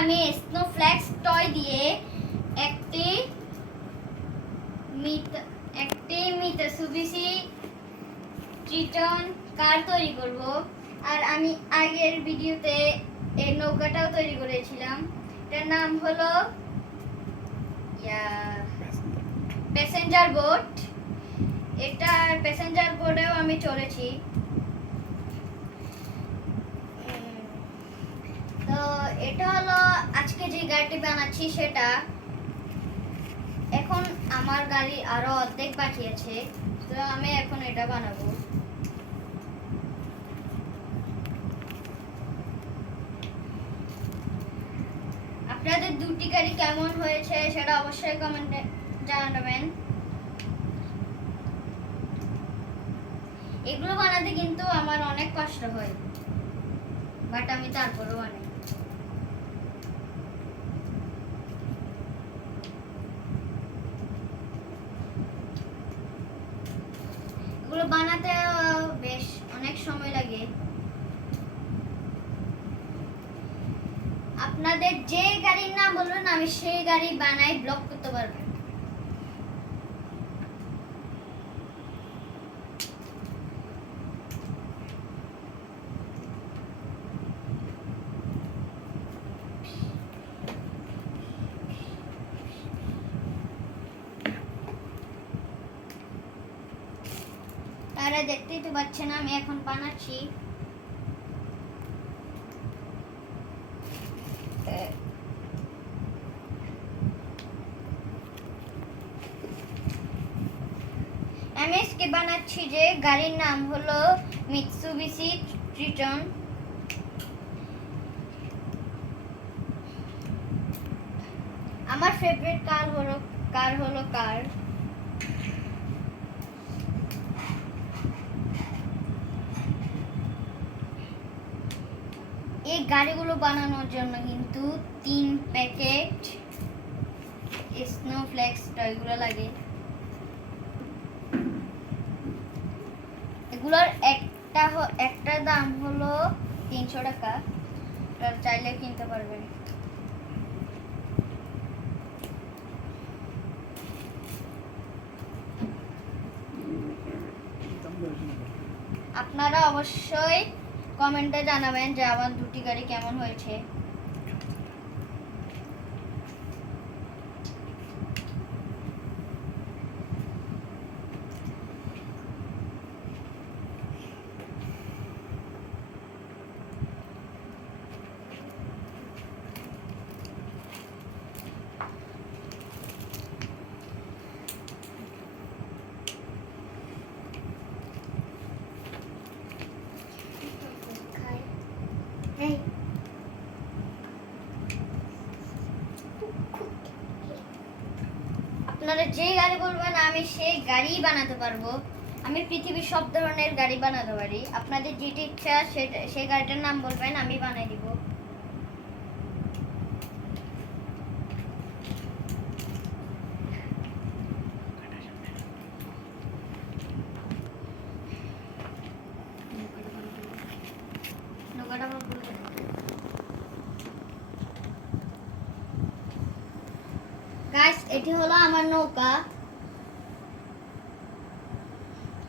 আমি snowflakes toy দিয়ে একটি মিতসুবিশি ট্রিটন কার তৈরি করব। আর আমি আগের ভিডিওতে এই নৌকাটাও তৈরি করেছিলাম। এটার নাম হলো প্যাসেঞ্জার বোট। এটার প্যাসেঞ্জার বোটেও আমি চড়েছি। তো এটা হলো আজকে যে গাড়িটি বানাচ্ছি সেটা। এখন আমার গাড়ি আরো অর্ধেক বাকি আছে, তো আমি এখন এটা বানাবো। আপনাদের দুটি গাড়ি কেমন হয়েছে সেটা অবশ্যই কমেন্টে জানাবেন। এগুলো বানাতে কিন্তু আমার অনেক কষ্ট হয়, বাট আমি তারপরেও বানাই। এগুলো বানাতে বেশ অনেক সময় লাগে। আপনাদের যে গাড়ির নাম বলবেন আমি সেই গাড়ি বানাই, ব্লক করতে পারবেন। তারা দেখতেই তো পাচ্ছেন আমি এখন বানাচ্ছি। আমি আজকে বানাচ্ছি যে গাড়ির নাম হলো মিতসুবিশি ট্রিটন। আমার ফেভারিট কার হলো এই গাড়িগুলো বানানোর জন্য কিন্তু 3 প্যাকেট স্নোফ্লেক্স টয়গুলো লাগে। এগুলোর একটার দাম হলো 300 টাকা। চাইলে কিনতে পারবেন। আপনারা অবশ্যই কমেন্টে জানাবেন যে আমার দুটি গাড়ি কেমন হয়েছে। আপনারা যে গাড়ি বলবেন আমি সেই গাড়ি বানাতে পারবো। আমি পৃথিবীর সব ধরনের গাড়ি বানাতে পারি। আপনাদের যেটি ইচ্ছা সেই গাড়িটার নাম বলবেন, আমি বানিয়ে দিব। গাইস, এটি হলো আমার নৌকা,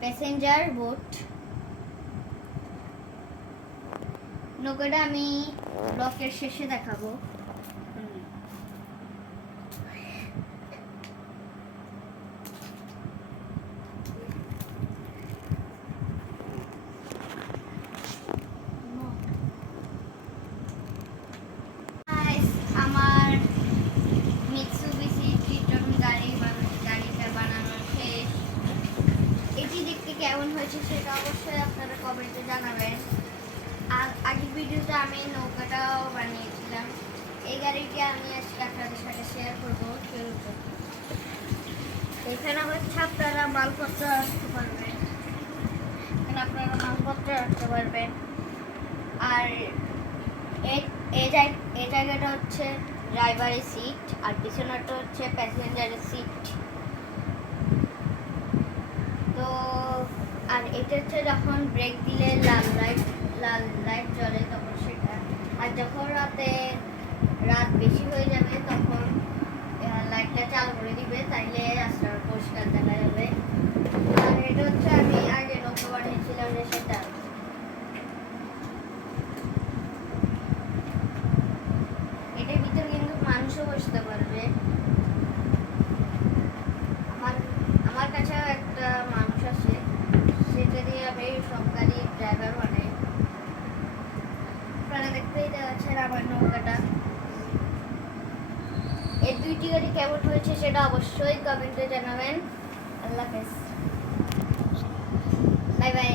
প্যাসেঞ্জার বোট। নৌকাটা আমি ব্লকের শেষে দেখাবো। আমার মিতসুবিশি ট্রিটন গাড়িটা বানানো শেষ। এটি দেখতে কেমন হয়েছে সেটা অবশ্যই আপনারা কমেন্টে জানাবেন। আর আগের ভিডিওতে আমি নৌকাটাও বানিয়েছিলাম। এই গাড়িটি আমি আজকে আপনাদের সাথে শেয়ার করবো। এখানে হচ্ছে আপনারা মালপত্র রাখতে পারবেন, আর এই জায়গাটা হচ্ছে ড্রাইভারের সিট, আর পিছনেরটা হচ্ছে প্যাসেঞ্জারের সিট। তো আর এটা হচ্ছে যখন ব্রেক দিলে লাল লাইট জ্বলে তখন সেটা, আর যখন রাতে রাত বেশি হয়ে যাবে তখন লাইটটা চালু করে দিবে, তাইলে রাস্তাটা পরিষ্কার দেখা যাবে। আর এটা হচ্ছে আমি আগে নৌকা বানিয়েছিলাম যে সেটা। এটার ভিতরে কিন্তু মানুষও বসতে পারবে। আমার আমার কাছেও একটা মানুষ আছে, সেটা দিয়ে আমি সব গাড়ির ড্রাইভার বানাই। আপনারা দেখতেই যাচ্ছেন আমার নৌকাটা। এই দুইটি গাড়ি কেমন হয়েছে সেটা অবশ্যই কমেন্টে জানাবেন। আল্লাহ হাফেজ, বাই বাই।